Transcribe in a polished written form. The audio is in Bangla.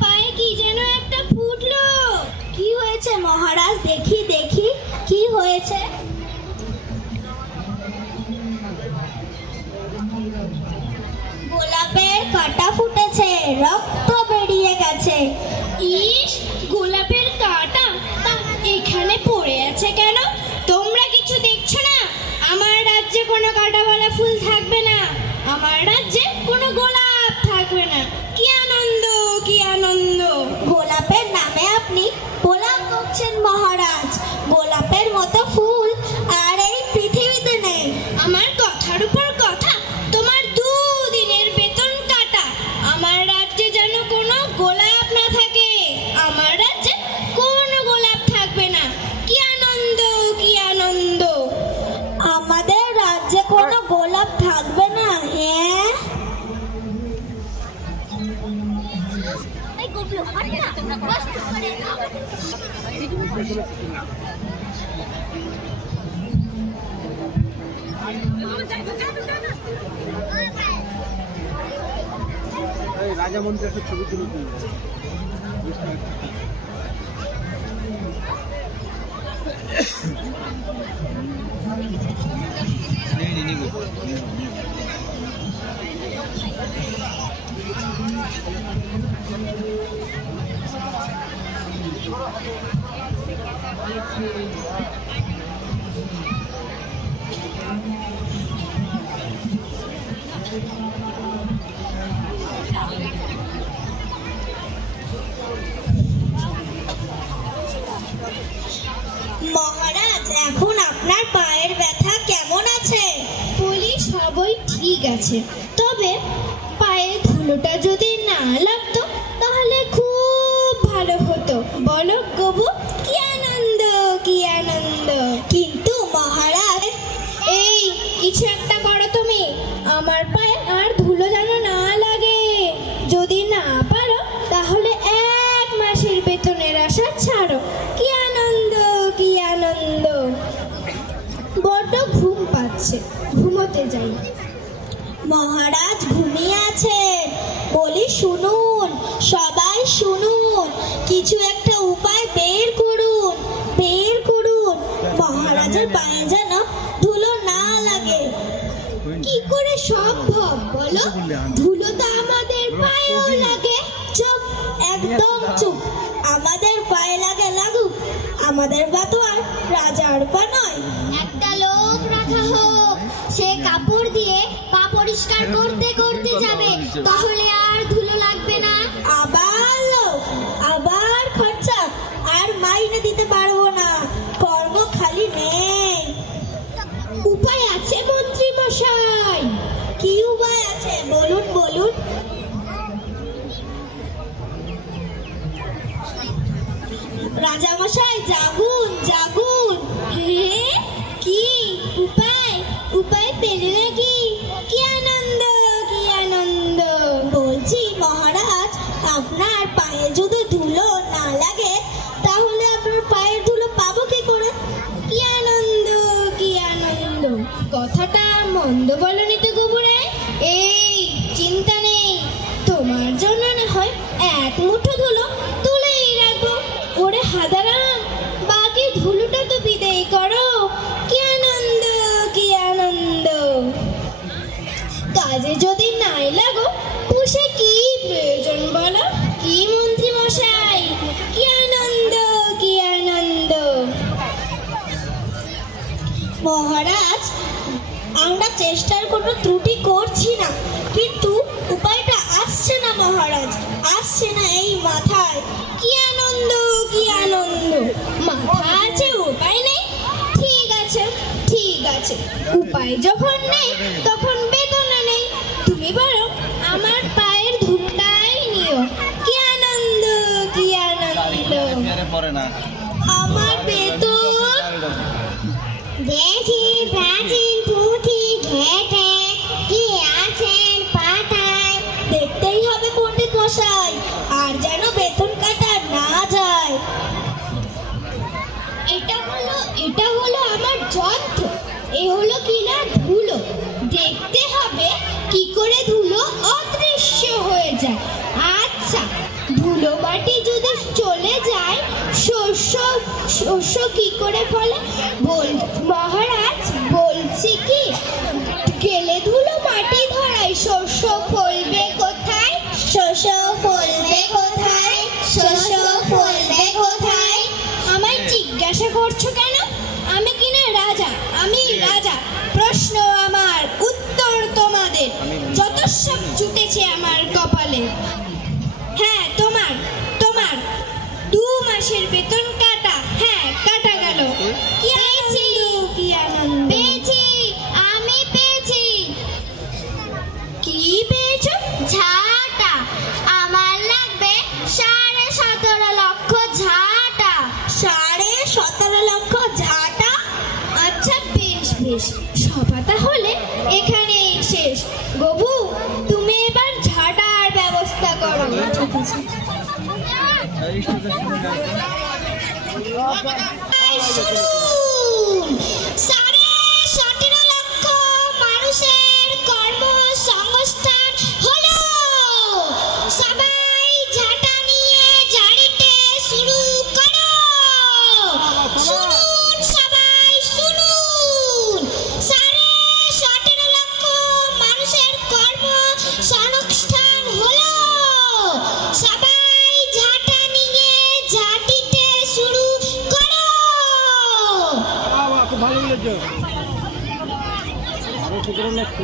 পায়ে কি যেন একটা ফুটলো। কি হয়েছে মহারাজ? দেখি দেখি কি হয়েছে। গোলাপের কাঁটা ফুটেছে, রক্ত বেরিয়ে গেছে। ইস, গোলাপের কাঁটা এখানে পড়ে আছে কেন? তোমরা কিছু দেখছো না? আমার রাজ্যে কোনো কাঁটাওয়ালা ফুল থাকবে না, আমার রাজ্যে কোনো গোলাপ থাকবে না। কি আনন্দ, কি আনন্দ! গোলাপের নামে আপনি গোলাপ বকছেন মহারাজ। গোলাপের মতো ফুল আর এই পৃথিবীতে নেই। আমার কথার উপর কথা, তোমার দুদিনের বেতন কাটা। আমার রাজ্যে যেন কোনো গোলাপ না থাকে, আমার রাজ্যে কোনো গোলাপ থাকবে না। কি আনন্দ, কি আনন্দ! আমাদের রাজ্যে কোনো গোলাপ থাকবে না? হ্যাঁ, রাজা মন্ত্রী একটা ছবি তুলে মহারাজ, এখন আপনার পায়ের ব্যথা কেমন আছে? বলি সবই ঠিক আছে, তবে পায়ে ধুলোটা যদি না লাগতো তাহলে খুব ভালো হতো। বলো গবু, কি আনন্দ, কি আনন্দ! কিন্তু মহারাজ, এই কিছু একটা করো তুমি, আমার পায়ে আর ধুলো যেন না লাগে। যদি না পারো তাহলে 1 মাসের বেতনের আশা ছাড়ো। কি আনন্দ, কি আনন্দ! বড্ড ঘুম পাচ্ছে, ঘুমোতে যাই। মহারাজ ঘুমিয়ে আছেন। বলি শুনুন, সবাই শুনুন, কিছু একটা উপায় বের করুন, বের করুন। মহারাজের পায়ে যেন ধুলো না লাগে। কি করে সম্ভব বলো? ধুলো তো আমাদের পায়েও লাগে। চুপ, একদম চুপ। আমাদের পায়ে লাগে লাগুক, আমাদের পা তো আর রাজার পা নয়। একটা লোক রাখা হোক, সে কাপড় দিয়ে পা পরিষ্কার করতে করতে যাবে, তাহলে আর ধুলো লাগবে না। আবার লোক, আবার খরচা, আর মাইনে দিতে পারবো না। কর্ম খালি নেই। উপায় আছে মন্ত্রী মশাই। কি উপায় আছে বলুন, বলুন। রাজা মশাই জাগুন, জাগুন। কি উপায়? উপায় পেলে নাকি? কি আনন্দ, কি আনন্দ! বলছি মহারাজ, আপনার পায়ে যদি ধুলো না লাগে তাহলে আপনার পায়ের ধুলো পাবো কি করে? কি আনন্দ, কি আনন্দ! কথাটা মন্দ বলনি তো গোবরে। এই চিন্তা নেই, তোমার জন্য না হয় 1 মুঠো ধুলো তুলেই রাখবো। ওরে হাদারাম, বাকি ধুলোটা তো বিদায় করো। কি আনন্দ, কি আনন্দ! কাজে যদি নাই লাগো, পুষে কি প্রয়োজন বলো? কি মন্ত্রী মশাই, কি আনন্দ, কি আনন্দ! মহারাজ, আমরা চেষ্টার কোনো ত্রুটি করছি না, কিন্তু উপায়টা আসছে না মহারাজ, আসছে না এই মাথায়। কি আনন্দ, কি আনন্দ! মাথা আছে, উপায় নেই। ঠিক আছে, ঠিক আছে, উপায় যখন নেই তখন বেতন নেই। তুমি বরং আমার পায়ের ধুলোটাই নিও। কি আনন্দ, কি আনন্দ! আমার বেতন দেখি প্রাচীন পুঁথি ঘেটে কি আছেন পাতায়। দেখতেই হবে পণ্ডিত মশাই, আর যেন বেতন কাটা না যায়। এটা হলো কি করে ধুলো অদৃশ্য হয়ে যায়? আচ্ছা, ধুলো মাটি যদি চলে যায়, শস্য শস্য কি করে ফলে? মহারাজ, বলছি কি, গেলে ধুলো মাটি ধরায় শস্য ফলবে কোথায়? শস্য ফলবে কোথায়? শস্য ফলবে কোথায়? আমায় জিজ্ঞাসা করছো কেন? আমি কিনা রাজা, আমি রাজা। প্রশ্ন আমার, উত্তর তোমাদের। যত সব জুটেছে আমার কপালে। হ্যাঁ, তোমার তোমার 2 মাসের বেতন কাটা। হ্যাঁ, কাটা গেল। কি আনন্দ, কি আনন্দ! পেয়েছি, আমি পেয়েছি। কি পেয়েছো? ঝাঁটা। আমার লাগবে 17.5 লক্ষ ঝাঁটা। 17.5 লক্ষ ঝাঁটা? আচ্ছা, বেশ বেশ, সভা তাহলে এখানেই শেষ। গবু, তুমি এবার ঝাঁটার ব্যবস্থা করো। এই শুনুন, 17.5 লক্ষ মানুষের কর্মসংস্থান হলো। সবাই ঝাঁটা নিয়ে ঝাড়িতে শুরু করো। শুনুন সবাই, শুনুন, 17.5 লক্ষ মানুষের কর্মসংস্থান হলো। সবাই ঝাঁটা নিয়ে ঝাঁটিতে শুরু করো। বাবা, খুব ভালো বলেছো। আরো 17 লক্ষ।